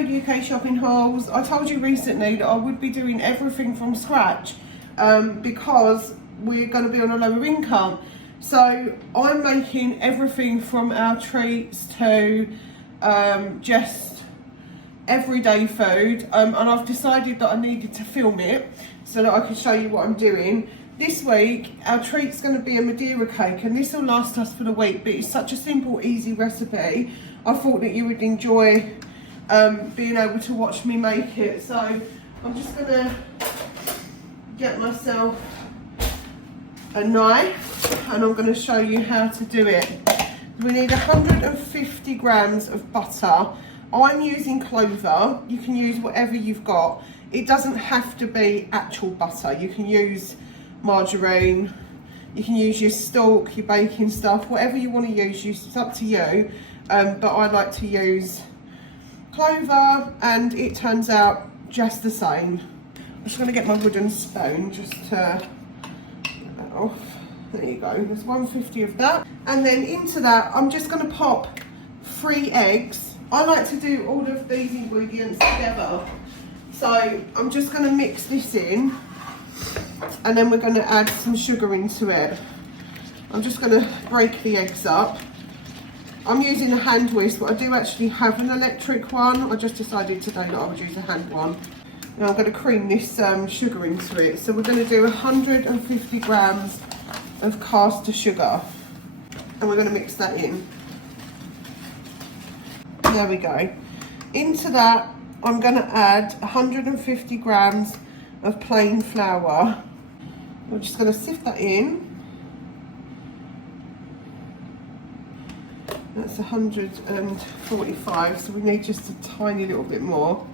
UK shopping hauls. I told you recently that I would be doing everything from scratch because we're going to be on a lower income. So I'm making everything from our treats to just everyday food, and I've decided that I needed to film it so that I can show you what I'm doing. This week our treat's going to be a Madeira cake, and this will last us for the week, but it's such a simple, easy recipe. I thought that you would enjoy being able to watch me make it. So I'm just going to get myself a knife and I'm going to show you how to do it. We need 150 grams of butter. I'm using clover. You can use whatever you've got. It doesn't have to be actual butter. You can use margarine, you can use your stalk, your baking stuff, whatever you want to use, it's up to you. But I like to use clover and it turns out just the same. I'm just going to get my wooden spoon just to get that off. There you go, there's 150 of that. And then into that, I'm just going to pop 3 eggs. I like to do all of these ingredients together. So I'm just going to mix this in. And then we're going to add some sugar into it. I'm just going to break the eggs up. I'm using a hand whisk, but I do actually have an electric one. I just decided today that I would use a hand one. Now I'm going to cream this sugar into it. So we're going to do 150 grams of caster sugar. And we're going to mix that in. There we go. Into that, I'm going to add 150 grams of plain flour. We're just going to sift that in. That's 145, so we need just a tiny little bit more.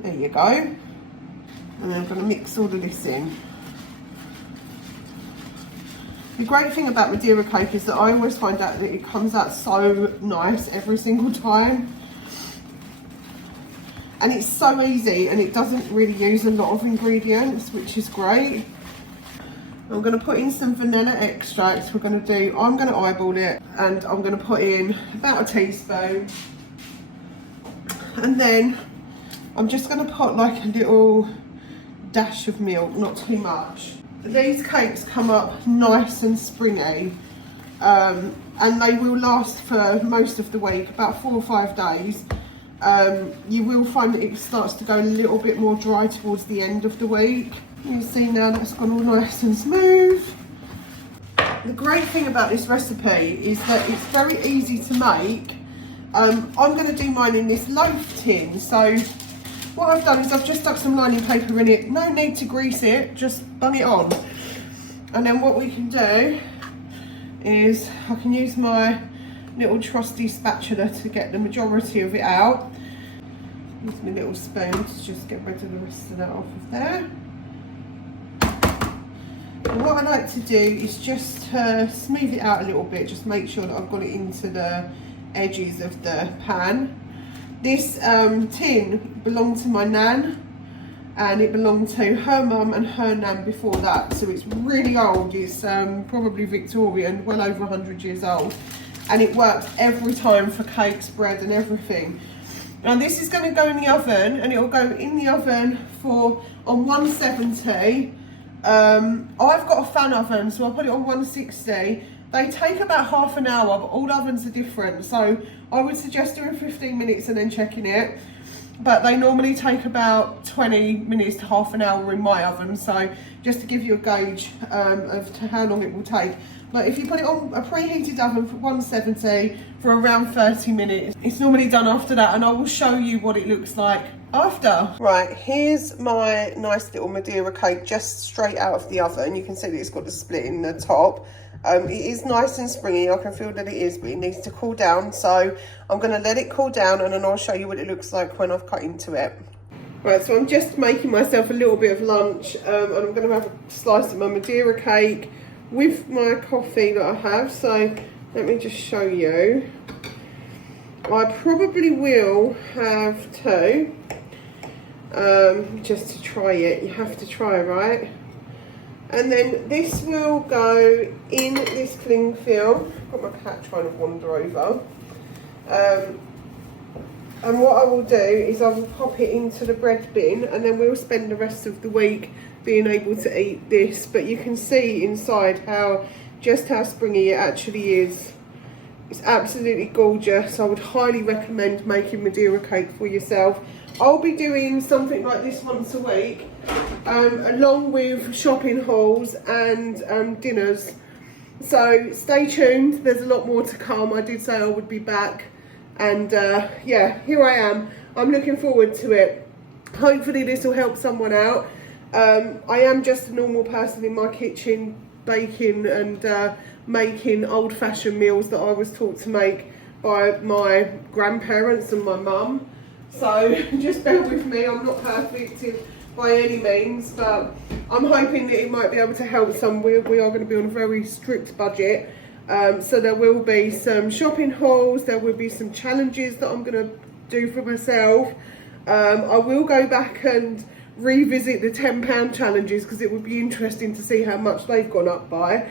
There you go. And then I'm going to mix all of this in. The great thing about Madeira cake is that I always find out that it comes out so nice every single time. And it's so easy and it doesn't really use a lot of ingredients, which is great. I'm going to put in some vanilla extract. I'm going to eyeball it and I'm going to put in about a teaspoon. And then I'm just going to put like a little dash of milk, not too much. These cakes come up nice and springy and they will last for most of the week, about 4 or 5 days. You will find that it starts to go a little bit more dry towards the end of the week. You see now that's gone all nice and smooth. The great thing about this recipe is that it's very easy to make. I'm going to do mine in this loaf tin. So what I've done is I've just stuck some lining paper in it. No need to grease it, just bung it on. And then what we can do is I can use my little trusty spatula to get the majority of it out. Use my little spoon to just get rid of the rest of that off of there. And what I like to do is just smooth it out a little bit, just make sure that I've got it into the edges of the pan. This tin belonged to my nan, and it belonged to her mum and her nan before that, so it's really old. It's probably Victorian, well over 100 years old. And it works every time for cakes, bread and everything. And this is going to go in the oven, and it will go in the oven on 170. I've got a fan oven, so I'll put it on 160. They take about half an hour, but all ovens are different. So I would suggest doing 15 minutes and then checking it. But they normally take about 20 minutes to half an hour in my oven. So just to give you a gauge of how long it will take. But if you put it on a preheated oven for 170 for around 30 minutes, it's normally done after that, and I will show you what it looks like after. Right, here's my nice little Madeira cake just straight out of the oven. You can see that it's got the split in the top. It is nice and springy, I can feel that it is, but it needs to cool down. So I'm going to let it cool down and then I'll show you what it looks like when I've cut into it. Right, so I'm just making myself a little bit of lunch, and I'm going to have a slice of my Madeira cake with my coffee that I have. So let me just show you. I probably will have 2, just to try it. You have to try, right? And then this will go in this cling film. I've got my cat trying to wander over. And what I will do is I will pop it into the bread bin, and then we'll spend the rest of the week being able to eat this. But you can see inside just how springy it actually is. It's absolutely gorgeous. I would highly recommend making Madeira cake for yourself. I'll be doing something like this once a week, along with shopping hauls and dinners. So stay tuned, there's a lot more to come. I did say I would be back, and yeah, here I am. I'm looking forward to it. Hopefully this will help someone out. I am just a normal person in my kitchen, baking and making old-fashioned meals that I was taught to make by my grandparents and my mum. So just bear with me, I'm not perfect by any means, but I'm hoping that it might be able to help some. We are going to be on a very strict budget, so there will be some shopping hauls, there will be some challenges that I'm going to do for myself. I will go back and revisit the £10 challenges, because it would be interesting to see how much they've gone up by,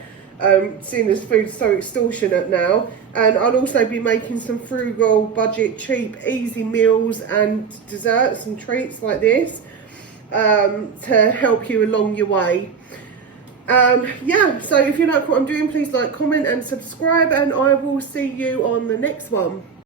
seeing as food's so extortionate now. And I'll also be making some frugal, budget, cheap, easy meals and desserts and treats like this, to help you along your way. Yeah, so if you like what I'm doing, please like, comment and subscribe, and I will see you on the next one.